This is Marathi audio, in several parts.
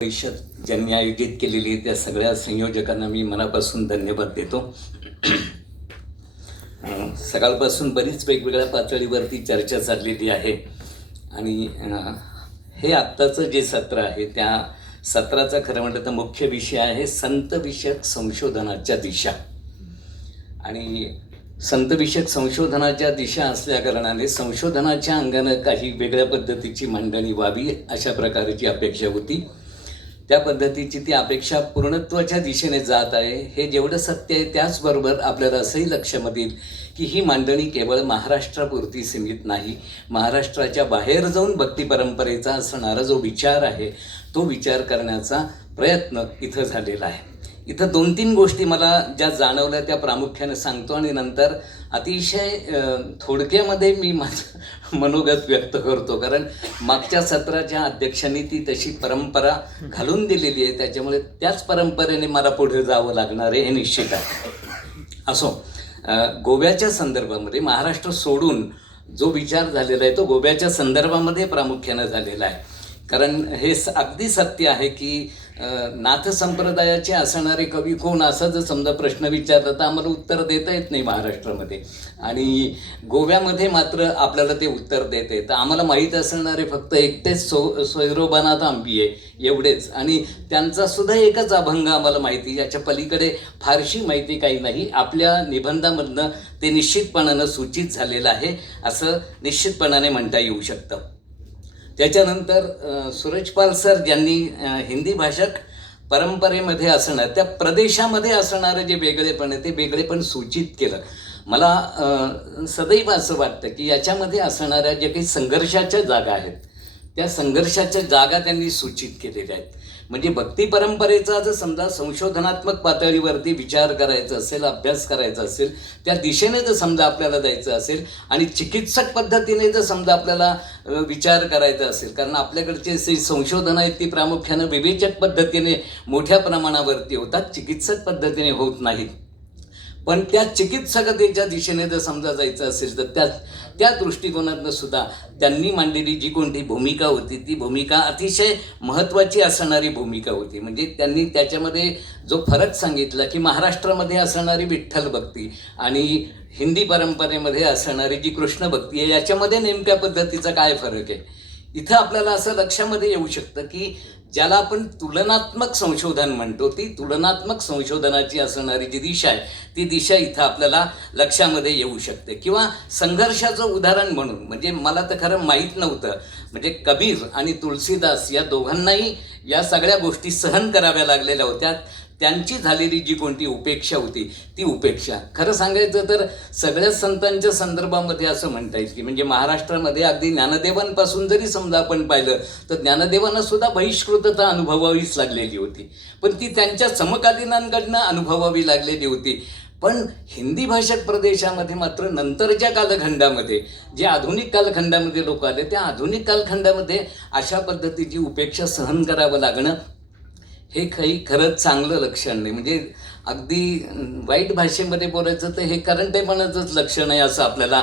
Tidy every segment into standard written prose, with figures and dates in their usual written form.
परिषद ज्यांनी आयोजित केलेली त्या सगळ्या संयोजकांना मी मनापासून धन्यवाद देतो. सकाळपासून बरीच वेगवेगळ्या पातळीवरती चर्चा चाललेली आहे आणि हे आत्ताचं जे सत्र आहे त्या सत्राचा खरं म्हटलं तर मुख्य विषय आहे संतविषयक संशोधनाच्या दिशा. आणि संतविषयक संशोधनाच्या दिशा असल्याकारणाने संशोधनाच्या अंगानं काही वेगळ्या पद्धतीची मांडणी व्हावी अशा प्रकारची अपेक्षा होती. त्या पद्धतीची ती अपेक्षा पूर्णत्वाच्या दिशेने जात आहे. हे जेवढं सत्य आहे त्याचबरोबर आपल्याला असंही लक्षात येईल की ही मांडणी केवळ महाराष्ट्रापुरती सीमित नाही. महाराष्ट्राच्या बाहेर जाऊन भक्ती परंपरेचा असणारा जो विचार आहे तो विचार करण्याचा प्रयत्न इथं झालेला आहे. इथं 2-3 गोष्टी मला ज्या जाणवल्या त्या प्रामुख्याने सांगतो आणि नंतर अतिशय थोडक्यामध्ये मी माझं मनोगत व्यक्त करतो, कारण मागच्या सत्राच्या अध्यक्षांनी ती तशी परंपरा घालून दिलेली आहे, त्याच्यामुळे त्याच परंपरेने मला पुढे जावं लागणार आहे हे निश्चित आहे. असो, गोव्याच्या संदर्भामध्ये महाराष्ट्र सोडून जो विचार झालेला आहे तो गोव्याच्या संदर्भामध्ये प्रामुख्यानं झालेला आहे. कारण हे अगदी सत्य आहे की नाथ संप्रदायाचे असणारे कवी कोण असा जर समजा प्रश्न विचारला तर आम्हाला उत्तर देता येत नाही महाराष्ट्रामध्ये, आणि गोव्यामध्ये मात्र आपल्याला ते उत्तर देता येतं. आम्हाला माहीत असणारे फक्त एकटेच सोयरोबानाथ आंबिये एवढेच, आणि त्यांचा सुद्धा एकच अभंग आम्हाला माहिती, याच्या पलीकडे फारशी माहिती काही नाही. आपल्या निबंधामधनं ते निश्चितपणानं सूचित झालेलं आहे असं निश्चितपणाने म्हणता येऊ शकतं. त्याच्यानंतर सूरजपाल सर ज्यांनी हिंदी भाषक परंपरेमध्ये असणार त्या प्रदेशामध्ये असणारं जे वेगळेपण आहे ते वेगळेपण सूचित केलं. मला सदैव असं वाटतं की याच्यामध्ये असणाऱ्या ज्या काही संघर्षाच्या जागा आहेत त्या संघर्षाच्या जागा त्यांनी सूचित केलेल्या आहेत. म्हणजे भक्ती परंपरेचा जर समजा संशोधनात्मक पातळीवरती विचार करायचा असेल, अभ्यास करायचा असेल, त्या दिशेने जर समजा आपल्याला जायचं असेल, आणि चिकित्सक पद्धतीने जर समजा आपल्याला विचार करायचा असेल, कारण आपल्याकडचे जे संशोधनं आहेत ती प्रामुख्यानं विवेचक पद्धतीने मोठ्या प्रमाणावरती होतात, चिकित्सक पद्धतीने होत नाहीत. पण त्या चिकित्सकतेच्या दिशेने जर समजा जायचं असेल तर त्या दृष्टिकोनातनं सुद्धा त्यांनी मांडलेली जी कोणती भूमिका होती ती भूमिका अतिशय महत्त्वाची असणारी भूमिका होती. म्हणजे त्यांनी त्याच्यामध्ये जो फरक सांगितला की महाराष्ट्रामध्ये असणारी विठ्ठल भक्ती आणि हिंदी परंपरेमध्ये असणारी जी कृष्ण भक्ती आहे याच्यामध्ये नेमक्या पद्धतीचा काय फरक आहे. इथं आपल्याला असं लक्षामध्ये येऊ शकतं की ज्याला आपण तुलनात्मक संशोधन म्हणतो ती तुलनात्मक संशोधनाची असणारी जी दिशा आहे ती दिशा इथं आपल्याला लक्षामध्ये येऊ शकते. किंवा संघर्षाचं उदाहरण म्हणून, म्हणजे मला तर खरं माहीत नव्हतं, म्हणजे कबीर आणि तुलसीदास या दोघांनाही या सगळ्या गोष्टी सहन कराव्या लागलेल्या होत्या. त्यांची झालेली जी कोणती उपेक्षा होती ती उपेक्षा खरं सांगायचं तर सगळ्याच संतांच्या संदर्भामध्ये असं म्हणता येईल की म्हणजे महाराष्ट्रामध्ये अगदी ज्ञानदेवांपासून जरी समजा आपण पाहिलं तर ज्ञानदेवांना सुद्धा बहिष्कृतता अनुभवावीच लागलेली होती, पण ती त्यांच्या समकालीनांकडनं अनुभवावी लागलेली होती. पण हिंदी भाषक प्रदेशामध्ये मात्र नंतरच्या कालखंडामध्ये जे आधुनिक कालखंडामध्ये लोक आले त्या आधुनिक कालखंडामध्ये अशा पद्धतीची उपेक्षा सहन करावं लागणं हे काही खरंच चांगलं लक्षण नाही. म्हणजे अगदी वाईट भाषेमध्ये बोलायचं तर हे करंटेपणाचंच लक्षण आहे असं आपल्याला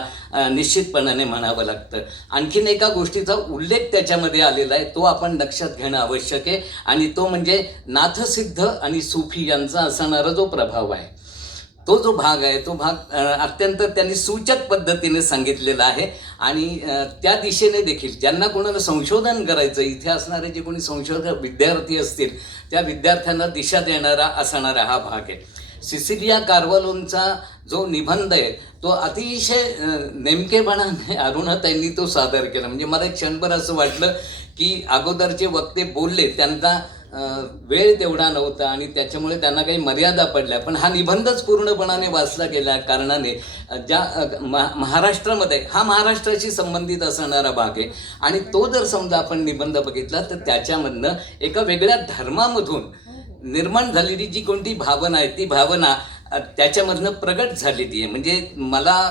निश्चितपणाने म्हणावं लागतं. आणखीन एका गोष्टीचा उल्लेख त्याच्यामध्ये आलेला आहे तो आपण लक्षात घेणं आवश्यक आहे, आणि तो म्हणजे नाथसिद्ध आणि सुफी यांचा असणारा जो प्रभाव आहे तो जो भाग आहे तो भाग अत्यंत त्यांनी सूचक पद्धतीने सांगितलेला आहे. आणि त्या दिशेने देखील ज्यांना कोणाला संशोधन करायचं इथे असणारे जे कोणी संशोधक विद्यार्थी असतील त्या विद्यार्थ्यांना दिशा देणारा असणारा हा भाग आहे. सिसिलिया कार्वालोनचा जो निबंध आहे तो अतिशय नेमकेपणाने अरुणाताईंनी तो सादर केला. म्हणजे मला एक क्षणभर असं वाटलं की अगोदरचे वक्ते बोलले त्यांना वेळ तेवढा नव्हता आणि त्याच्यामुळे त्यांना काही मर्यादा पडल्या, पण हा निबंधच पूर्णपणाने वाचला गेल्या कारणाने ज्या महाराष्ट्रामध्ये हा महाराष्ट्राशी संबंधित असणारा भाग आहे, आणि तो जर समजा आपण निबंध बघितला तर त्याच्यामधनं एका वेगळ्या धर्मामधून निर्माण झालेली जी कोणती भावना आहे ती भावना त्याच्यामधनं प्रगट झालेली आहे. म्हणजे मला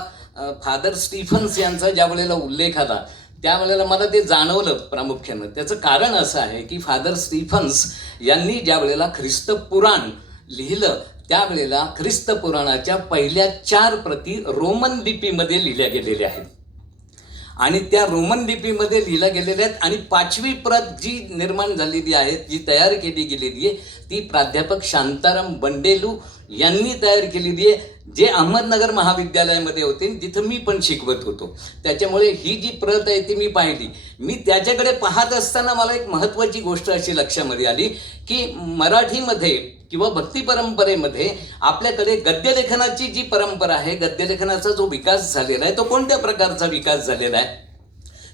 फादर स्टीफन्स यांचा ज्या वेळेला उल्लेख आला त्यावेळेला मला ते जाणवलं प्रामुख्यानं. त्याचं कारण असं आहे की फादर स्टीफन्स यांनी ज्या वेळेला ख्रिस्त पुराण लिहिलं त्यावेळेला ख्रिस्त पुराणाच्या पहिल्या 4 प्रती रोमन लिपीमध्ये लिहिल्या गेलेल्या आहेत. आणि त्या रोमन लिपीमध्ये लिहिल्या गेलेल्या आहेत. आणि 5वी प्रत जी निर्माण झालेली आहे, जी तयार केली गेलेली आहे, ती प्राध्यापक शांताराम बंडेलू यांनी तयार केलेली आहे, जे अहमदनगर महाविद्यालयामध्ये होते, जिथं मी पण शिकवत होतो. त्याच्यामुळे ही जी प्रत आहे ती मी पाहिली. मी त्याच्याकडे पाहत असताना मला एक महत्त्वाची गोष्ट अशी लक्षामध्ये आली की मराठीमध्ये किंवा भक्ती परंपरेमध्ये आपल्याकडे गद्यलेखनाची जी परंपरा आहे, गद्यलेखनाचा जो विकास झालेला आहे, तो कोणत्या प्रकारचा विकास झालेला आहे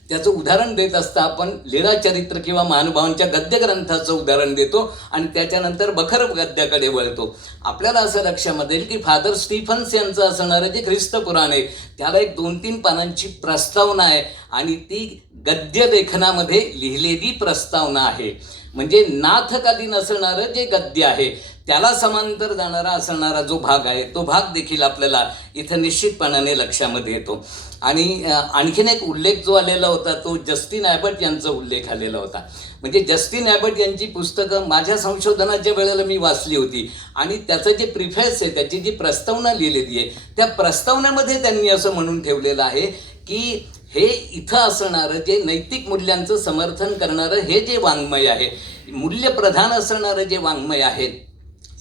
त्याचं उदाहरण देत असता आपण लीळाचरित्र किंवा महानुभावांच्या गद्यग्रंथाचं उदाहरण देतो आणि त्याच्यानंतर बखर गद्याकडे वळतो. आपल्याला असं लक्षामध्ये येईल की फादर स्टीफन्स यांचं असणारं जे ख्रिस्त पुराण आहे, त्याला एक 2-3 पानांची प्रस्तावना आहे आणि ती गद्यलेखनामध्ये लिहिलेली प्रस्तावना आहे. म्हणजे नाथकालीन असणारं जे गद्य आहे त्याला समांतर जाणारा असणारा जो भाग आहे, तो भाग देखील आपल्याला इथं निश्चितपणाने लक्षामध्ये येतो. आणि आणखीन एक उल्लेख जो आलेला होता तो जस्टिन ॲबट यांचा उल्लेख आलेला होता. म्हणजे जस्टिन ॲबट यांची पुस्तकं माझ्या संशोधनाच्या वेळेला मी वाचली होती आणि त्याचं जे प्रिफेस आहे, त्याची जी प्रस्तावना लिहिलेली आहे, त्या प्रस्तावनेमध्ये त्यांनी असं म्हणून ठेवलेलं आहे की हे इथं असणारं जे नैतिक मूल्यांचं समर्थन करणारं हे जे वाङ्मय आहे, मूल्यप्रधान असणारं जे वाङ्मय आहे,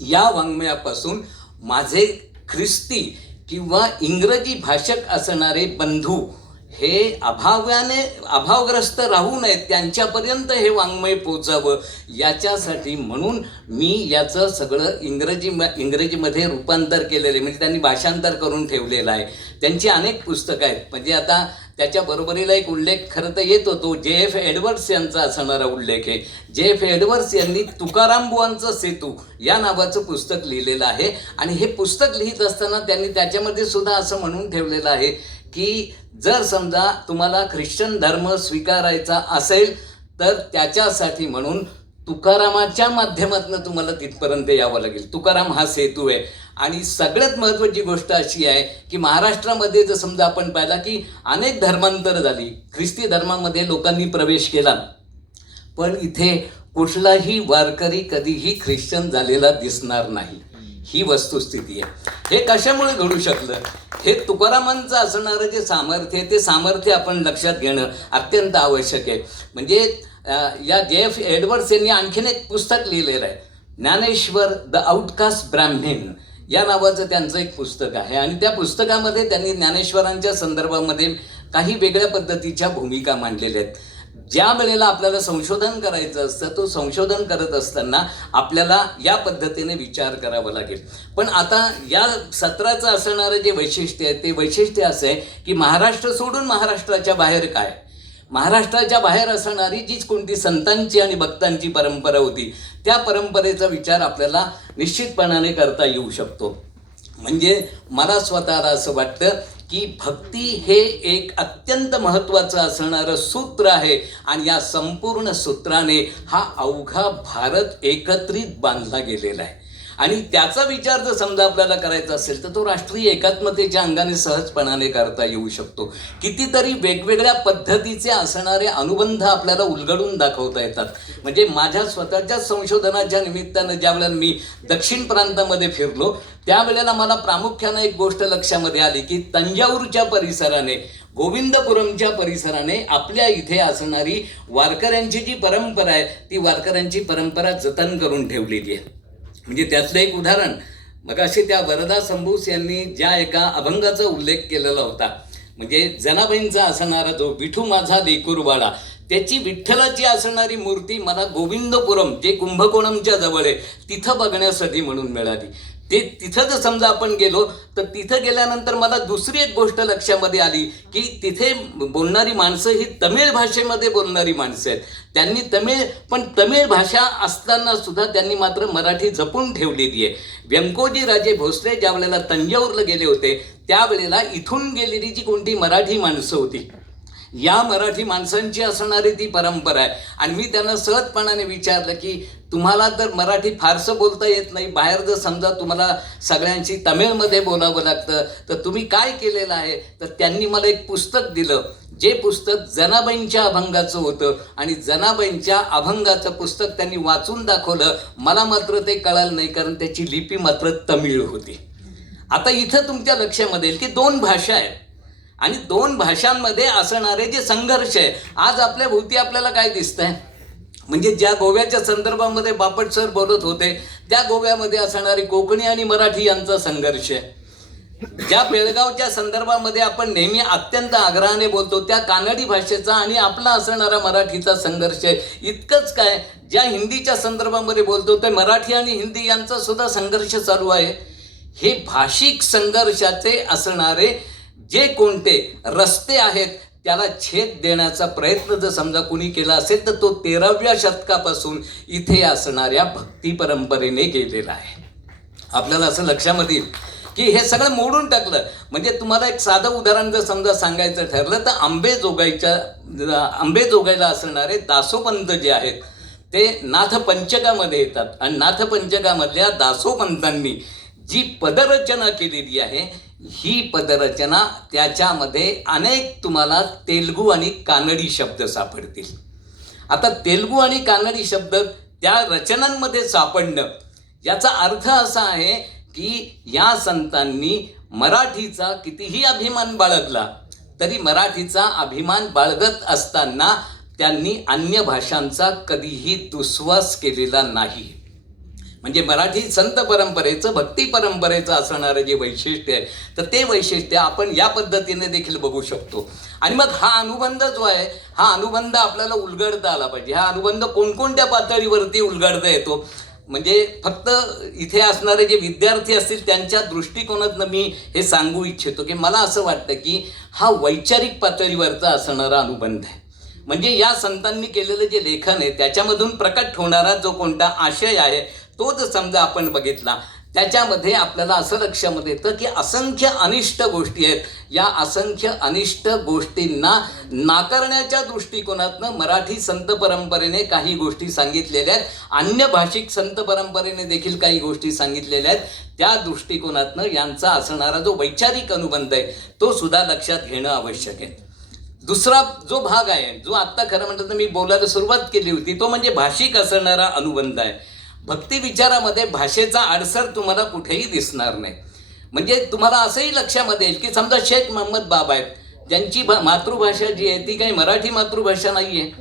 या वाङ्मयापासून माझे ख्रिस्ती किंवा इंग्रजी भाषक असणारे बंधू हे अभावग्रस्त राहू नयेत, त्यांच्यापर्यंत हे वाङ्मय पोचावं याच्यासाठी म्हणून मी याचं सगळं इंग्रजीमध्ये रूपांतर केलेलं आहे. म्हणजे त्यांनी भाषांतर करून ठेवलेलं आहे. त्यांची अनेक पुस्तकं आहेत. म्हणजे आता त्याच्या बरोबरीला एक उल्लेख खरं तर येतो, तो J.F. एडवर्ड्स यांचा असणारा उल्लेख आहे. J.F. एडवर्ड्स यांनी तुकारामबुवांचा सेतू या नावाचं पुस्तक लिहिलेलं आहे. आणि हे पुस्तक लिहित असताना त्यांनी त्याच्यामध्ये सुद्धा असं म्हणून ठेवलेलं आहे की जर समजा तुम्हाला ख्रिश्चन धर्म स्वीकारायचा असेल तर त्याच्यासाठी म्हणून तुकारामाच्या माध्यमातून तुम्हाला तिथपर्यंत यावं लागेल. तुकाराम हा सेतू आहे. आणि सगळ्यात महत्त्वाची गोष्ट अशी आहे की महाराष्ट्रामध्ये जर समजा आपण पाहिला की अनेक धर्मांतर झाली, ख्रिस्ती धर्मामध्ये लोकांनी प्रवेश केला, पण इथे कुठलाही वारकरी कधीही ख्रिश्चन झालेला दिसणार नाही. ही वस्तुस्थिती आहे. हे कशामुळे घडू शकलं? हे तुकारामांचं असणारं जे सामर्थ्य आहे, ते सामर्थ्य आपण लक्षात घेणं अत्यंत आवश्यक आहे. म्हणजे या J.F. एडवर्ड्स यांनी आणखीन एक पुस्तक लिहिलेलं आहे, ज्ञानेश्वर द आउटकास्ट ब्राह्मण या नावाचं त्यांचं एक पुस्तक आहे. आणि त्या पुस्तकामध्ये त्यांनी ज्ञानेश्वरांच्या संदर्भामध्ये काही वेगळ्या पद्धतीच्या भूमिका मांडलेल्या आहेत. ज्या वेळेला आपल्याला संशोधन करायचं असतं, तो संशोधन करत असताना आपल्याला या पद्धतीने विचार करावा लागेल. पण आता या सत्राचं असणारं जे वैशिष्ट्य आहे, ते वैशिष्ट्य असं आहे की महाराष्ट्र सोडून महाराष्ट्राच्या बाहेर काय, महाराष्ट्राच्या बाहेर असणारी जीच कोणती संतांची आणि भक्तांची परंपरा होती, त्या परंपरेचा विचार आपल्याला निश्चितपणाने करता येऊ शकतो. म्हणजे मला स्वतःला असं वाटतं की भक्ती हे एक अत्यंत महत्त्वाचं असणारं सूत्र आहे आणि या संपूर्ण सूत्राने हा अवघा भारत एकत्रित बांधला गेलेला आहे. आणि त्याचा विचार जर समजा आपल्याला करायचा असेल तर तो राष्ट्रीय एकात्मतेच्या अंगाने सहजपणाने करता येऊ शकतो. कितीतरी वेगवेगळ्या पद्धतीचे असणारे अनुबंध आपल्याला उलगडून दाखवता येतात. म्हणजे माझ्या स्वतःच्या संशोधनाच्या निमित्तानं ज्या वेळेला मी दक्षिण प्रांतामध्ये फिरलो, त्यावेळेला मला प्रामुख्यानं एक गोष्ट लक्षामध्ये आली की तंजाऊरच्या परिसराने, गोविंदपुरमच्या परिसराने आपल्या इथे असणारी वारकऱ्यांची जी परंपरा आहे, ती वारकऱ्यांची परंपरा जतन करून ठेवलेली आहे. म्हणजे त्यातलं एक उदाहरण, मग अशी त्या वरदा संभूस यांनी ज्या एका अभंगाचा उल्लेख केलेला होता, म्हणजे जनाबाईंचा असणारा जो विठू माझा लेकुरवाडा, त्याची विठ्ठलाची असणारी मूर्ती मला गोविंदपुरम, जे कुंभकोणमच्या जवळ आहे, तिथं बघण्यासाठी म्हणून मिळाली. ते तिथं जर समजा आपण गेलो तर तिथं गेल्यानंतर मला दुसरी एक गोष्ट लक्षामध्ये आली की तिथे बोलणारी माणसं ही तमिळ भाषेमध्ये बोलणारी माणसं आहेत. त्यांनी तमिळ भाषा असताना सुद्धा त्यांनी मात्र मराठी जपून ठेवलेली आहे. व्यंकोजी राजे भोसले ज्या वेळेला तंजाऊरला गेले होते, त्यावेळेला इथून गेलेली जी कोणती मराठी माणसं होती, या मराठी माणसांची असणारी ती परंपरा आहे. आणि मी त्यांना सहजपणाने विचारलं की तुम्हाला तर मराठी फारसं बोलता येत नाही, बाहेर जर समजा तुम्हाला सगळ्यांशी तमिळमध्ये बोलावं लागतं, तर तुम्ही काय केलेलं आहे? तर त्यांनी मला एक पुस्तक दिलं, जे पुस्तक जनाबाईंच्या अभंगाचं होतं. आणि जनाबाईंच्या अभंगाचं पुस्तक त्यांनी वाचून दाखवलं. मला मात्र ते कळलं नाही, कारण त्याची लिपी मात्र तमिळ होती. आता इथं तुमच्या लक्षामध्ये येईल की 2 भाषा आहेत आणि दोन भाषांमध्ये असणारे जे संघर्ष आहे, आज आपल्या भोवती आपल्याला काय दिसतंय, म्हणजे ज्या गोव्याच्या संदर्भामध्ये बापट सर बोलत होते, त्या गोव्यामध्ये असणारी कोकणी आणि मराठी यांचा संघर्ष आहे. ज्या बेळगावच्या संदर्भामध्ये आपण नेहमी अत्यंत आग्रहाने बोलतो, त्या कानडी भाषेचा आणि आपला असणारा मराठीचा संघर्ष आहे. इतकंच काय, ज्या हिंदीच्या संदर्भामध्ये बोलतो ते मराठी आणि हिंदी यांचा सुद्धा संघर्ष चालू आहे. हे भाषिक संघर्षाचे असणारे जे कोणते रस्ते आहेत, त्याला छेद देण्याचा प्रयत्न जर समजा कुणी केला असेल तर तो 13व्या शतकापासून इथे असणाऱ्या भक्ती परंपरेने केलेला आहे. आपल्याला असं लक्षामध्ये येईल की हे सगळं मोडून टाकलं. म्हणजे तुम्हाला एक साधं उदाहरण जर समजा सांगायचं ठरलं तर आंबेजोगाईला असणारे दासोपंत जे आहेत ते नाथपंचकामध्ये येतात. आणि नाथपंचकामधल्या दासोपंतांनी जी पदरचना केलेली आहे, ही पदरचना त्याच्यामध्ये अनेक तुम्हाला तेलुगू आणि कानडी शब्द सापडतील. आता तेलुगू आणि कानडी शब्द त्या रचनांमध्ये सापडणं याचा अर्थ असा आहे की या संतांनी मराठीचा कितीही अभिमान बाळगला तरी मराठीचा अभिमान बाळगत असताना त्यांनी अन्य भाषांचा कधीही दुस्वास केलेला नाही. म्हणजे मराठी संत परंपरेचं, भक्ती परंपरेचं असणारं जे वैशिष्ट्य आहे, तर ते वैशिष्ट्य आपण या पद्धतीने देखील बघू शकतो. आणि मग हा अनुबंध जो आहे, हा अनुबंध आपल्याला उलगडता आला पाहिजे. हा अनुबंध कोणकोणत्या पातळीवरती उलगडता येतो, म्हणजे फक्त इथे असणारे जे विद्यार्थी असतील त्यांच्या दृष्टिकोनातनं मी हे सांगू इच्छितो की मला असं वाटतं की हा वैचारिक पातळीवरचा असणारा अनुबंध आहे. म्हणजे या संतांनी केलेलं जे लेखन आहे त्याच्यामधून प्रकट होणारा जो कोणता आशय आहे तो जर समजा आपण बघितला, त्याच्यामध्ये आपल्याला असं लक्षामध्ये येतं की असंख्य अनिष्ट गोष्टी आहेत. या असंख्य अनिष्ट गोष्टींना नाकारण्याच्या दृष्टिकोनातनं मराठी संत परंपरेने काही गोष्टी सांगितलेल्या आहेत, अन्य भाषिक संत परंपरेने देखील काही गोष्टी सांगितलेल्या आहेत. त्या दृष्टिकोनातनं यांचा असणारा जो वैचारिक अनुबंध आहे तो सुद्धा लक्षात घेणं आवश्यक आहे. दुसरा जो भाग आहे, जो आत्ता खरं म्हणतात मी बोलायला सुरुवात केली होती, तो म्हणजे भाषिक असणारा अनुबंध आहे. भक्ती विचारामध्ये भाषेचा आडसर तुम्हाला कुठेही दिसणार नाही. म्हणजे तुम्हाला असंही लक्षामध्ये येईल की समजा शेख महम्मद बाबा आहेत, ज्यांची मातृभाषा जी आहे ती काही मराठी मातृभाषा नाही आहे,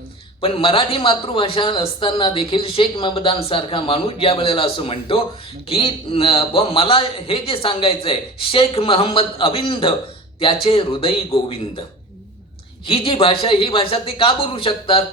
पण मराठी मातृभाषा असताना देखील शेख महम्मदांसारखा माणूस ज्या वेळेला असं म्हणतो की मला हे जे सांगायचं आहे, शेख महम्मद अविंद त्याचे हृदयी गोविंद, ही जी भाषा, ही भाषा ती का बोलू शकतात,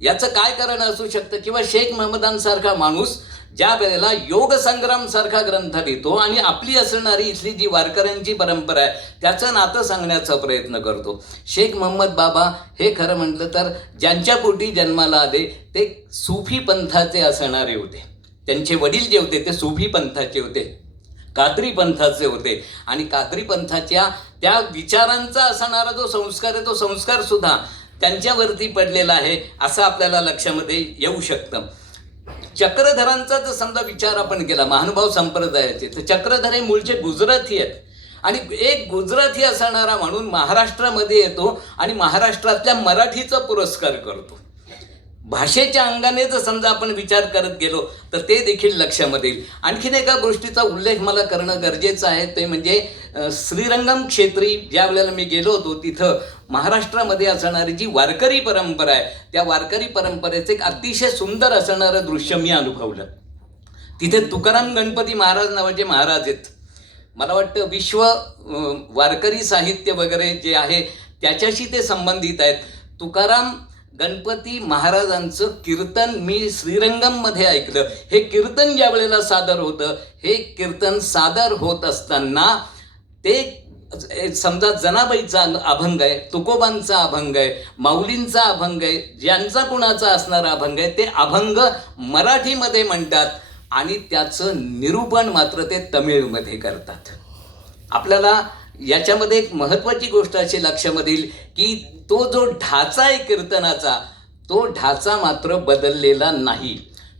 याचं काय कारण असू शकतं. किंवा शेख महम्मदांसारखा माणूस ज्या वेळेला योग संग्राम सारखा ग्रंथ लिहितो आणि आपली असणारी इथली जी वारकऱ्यांची परंपरा आहे त्याचं नातं सांगण्याचा प्रयत्न करतो. शेख महम्मद बाबा हे खरं म्हटलं तर ज्यांच्या पोटी जन्माला आले ते सुफी पंथाचे असणारे होते. त्यांचे वडील जे होते ते सुफी पंथाचे होते, कादरी पंथाचे होते. आणि कादरी पंथाच्या त्या विचारांचा असणारा जो संस्कार आहे तो संस्कार सुद्धा त्यांच्यावरती पडलेला आहे असं आपल्याला लक्षामध्ये येऊ शकतं. चक्रधरांचा जर समजा विचार आपण केला, महानुभाव संप्रदायाचे, तर चक्रधर हे मूळचे गुजराती आहेत. आणि एक गुजराती असणारा म्हणून महाराष्ट्रामध्ये येतो आणि महाराष्ट्रातल्या मराठीचा पुरस्कार करतो. भाषेच्या अंगाने जर समजा आपण विचार करत गेलो तर ते देखील लक्षामध्ये येईल. आणखीन एका गोष्टीचा उल्लेख मला करणं गरजेचं आहे, ते म्हणजे श्रीरंगम क्षेत्री ज्या वेळेला मी गेलो होतो तिथं महाराष्ट्रामध्ये असणारी जी वारकरी परंपरा आहे त्या वारकरी परंपरेचं एक अतिशय सुंदर असणारं दृश्य मी अनुभवलं. तिथे तुकाराम गणपती महाराज नावाचे महाराज आहेत. मला वाटतं विश्व वारकरी साहित्य वगैरे जे आहे त्याच्याशी ते संबंधित आहेत. तुकाराम गणपती महाराजांचं कीर्तन मी श्रीरंगममध्ये ऐकलं. हे कीर्तन ज्या वेळेला सादर होतं, हे कीर्तन सादर होत असताना ते समजा जनाबाईचा अभंग आहे, तुकोबांचा अभंग आहे, माऊलींचा अभंग आहे, ज्यांचा कुणाचा असणारा अभंग आहे, ते अभंग मराठीमध्ये म्हणतात आणि त्याचं निरूपण मात्र ते तमिळमध्ये करतात. आपल्याला याच्यामध्ये एक महत्त्वाची गोष्ट अशी लक्षामध्ये येईल की तो जो ढाचा आहे कीर्तनाचा, तो ढाचा मात्र बदललेला नाही.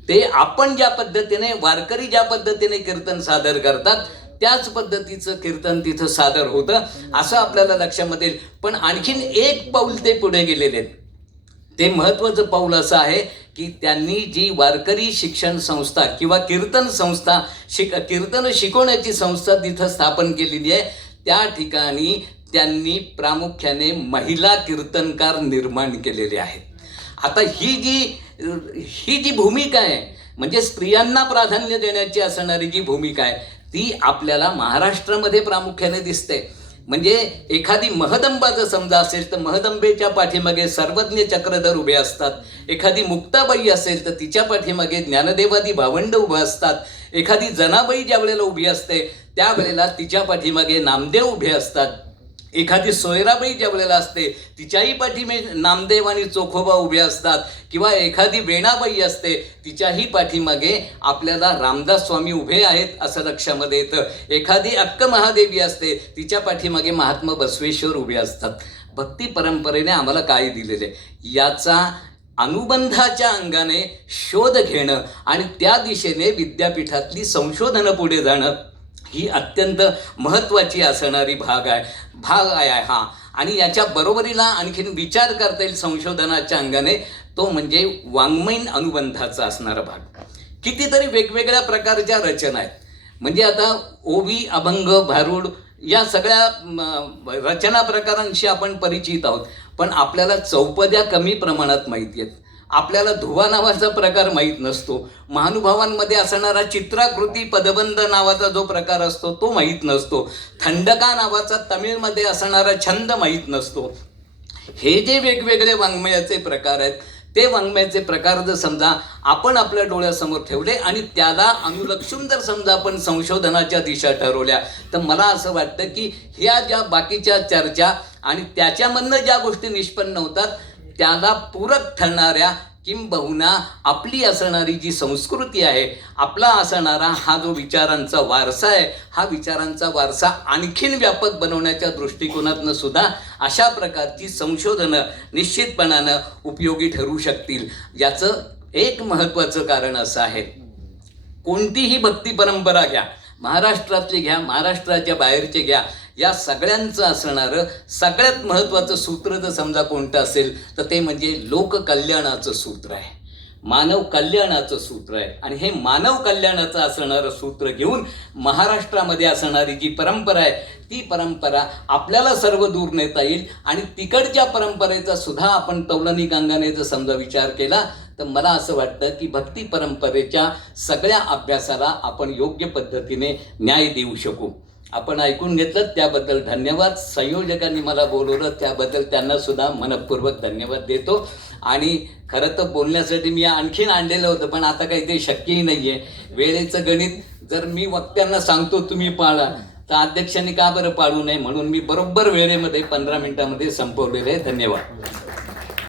ते आपण ज्या पद्धतीने, वारकरी ज्या पद्धतीने कीर्तन सादर करतात त्याच पद्धतीचं कीर्तन तिथं सादर होतं असं आपल्याला लक्षामध्ये येईल. पण आणखीन एक पाऊल ते पुढे गेलेले आहेत. ते महत्त्वाचं पाऊल असं आहे की त्यांनी जी वारकरी शिक्षण संस्था किंवा कीर्तन संस्था कीर्तन शिकवण्याची संस्था तिथं स्थापन केलेली आहे, त्या ठिकाणी त्यांनी प्रामुख्याने महिला कीर्तनकार निर्माण केलेले आहेत. आता ही जी भूमिका आहे, म्हणजे स्त्रियांना प्राधान्य देण्याची असणारी जी भूमिका आहे, ती आपल्याला महाराष्ट्रामध्ये प्रामुख्याने दिसते. म्हणजे एखादी महदंबा जर समजा असेल तर महदंबेच्या पाठीमागे सर्वज्ञ चक्रधर उभे असतात. एखादी मुक्ताबाई असेल तर तिच्या पाठीमागे ज्ञानदेवादी भावंड उभे असतात. एखादी जनाबाई ज्या वेळेला उभी असते त्यावेळेला तिच्या पाठीमागे नामदेव उभे असतात. एखादी सोयराबाई ज्या वेळेला असते तिच्याही पाठीमागे नामदेव आणि चोखोबा उभे असतात. किंवा एखादी वेणाबाई असते तिच्याही पाठीमागे आपल्याला रामदास स्वामी उभे आहेत असं लक्षामध्ये येतं. एखादी अक्क महादेवी असते तिच्या पाठीमागे महात्मा बसवेश्वर उभे असतात. भक्ती परंपरेने आम्हाला काय दिलेलं आहे याचा अनुबंधाच्या अंगाने शोध घेणं आणि त्या दिशेने विद्यापीठातली संशोधनं पुढे जाणं ही अत्यंत महत्त्वाची असणारी भाग आहे हा. आणि याच्या बरोबरीला आणखीन विचार करता येईल संशोधनाच्या अंगाने, तो म्हणजे वाङ्मयीन अनुबंधाचा असणारा भाग. कितीतरी वेगवेगळ्या प्रकारच्या रचना आहेत. म्हणजे आता ओवी, अभंग, भारूड या सगळ्या रचना प्रकारांशी आपण परिचित आहोत. पण आपल्याला चौपद्या कमी प्रमाणात माहिती आहेत. आपल्याला धुवा नावाचा प्रकार माहीत नसतो. महानुभावांमध्ये असणारा चित्राकृती पदबंध नावाचा जो प्रकार असतो तो माहीत नसतो. थंडका नावाचा तमिळमध्ये असणारा छंद माहीत नसतो. हे जे वेगवेगळे वाङ्मयाचे प्रकार आहेत ते वाङ्मयाचे प्रकार जर समजा आपण आपल्या डोळ्यासमोर ठेवले आणि त्याला अनुलक्षून जर समजा आपण संशोधनाच्या दिशा ठरवल्या तर मला असं वाटतं की ह्या ज्या बाकीच्या चर्चा आणि त्याच्यामधनं ज्या गोष्टी निष्पन्न होतात त्याला पूरक ठरणाऱ्या किंबहुना आपली असणारी जी संस्कृती आहे, आपला असणारा हा जो विचारांचा वारसा आहे, हा विचारांचा वारसा आणखीन व्यापक बनवण्याच्या दृष्टिकोनातनं सुद्धा अशा प्रकारची संशोधनं निश्चितपणानं उपयोगी ठरू शकतील. याचं एक महत्त्वाचं कारण असं आहे, कोणतीही भक्ती परंपरा घ्या, महाराष्ट्रातली घ्या, महाराष्ट्राच्या बाहेरचे घ्या, या सगळ्यांचं असणारं सगळ्यात महत्त्वाचं सूत्र जर समजा कोणतं असेल तर ते म्हणजे लोककल्याणाचं सूत्र आहे, मानव कल्याणाचं सूत्र आहे. आणि हे मानव कल्याणाचं असणारं सूत्र घेऊन महाराष्ट्रामध्ये असणारी जी परंपरा आहे ती परंपरा आपल्याला सर्व दूर नेता येईल. आणि तिकडच्या परंपरेचा सुद्धा आपण तौलनिक अंगाने जर समजा विचार केला तर मला असं वाटतं की भक्ती परंपरेच्या सगळ्या अभ्यासाला आपण योग्य पद्धतीने न्याय देऊ शकू. आपण ऐकून घेतलं त्याबद्दल धन्यवाद. संयोजकांनी मला बोलवलं त्याबद्दल त्यांना सुद्धा मनपूर्वक धन्यवाद देतो. आणि खरं तर बोलण्यासाठी मी आणखीन आणलेलं होतं पण आता काही ते शक्यही नाही आहे. वेळेचं गणित जर मी वक्त्यांना सांगतो तुम्ही पाळा तर अध्यक्षांनी का बरं पाळू नये, म्हणून मी बरोबर वेळेमध्ये 15 मिनिटामध्ये संपवलेलं आहे. धन्यवाद.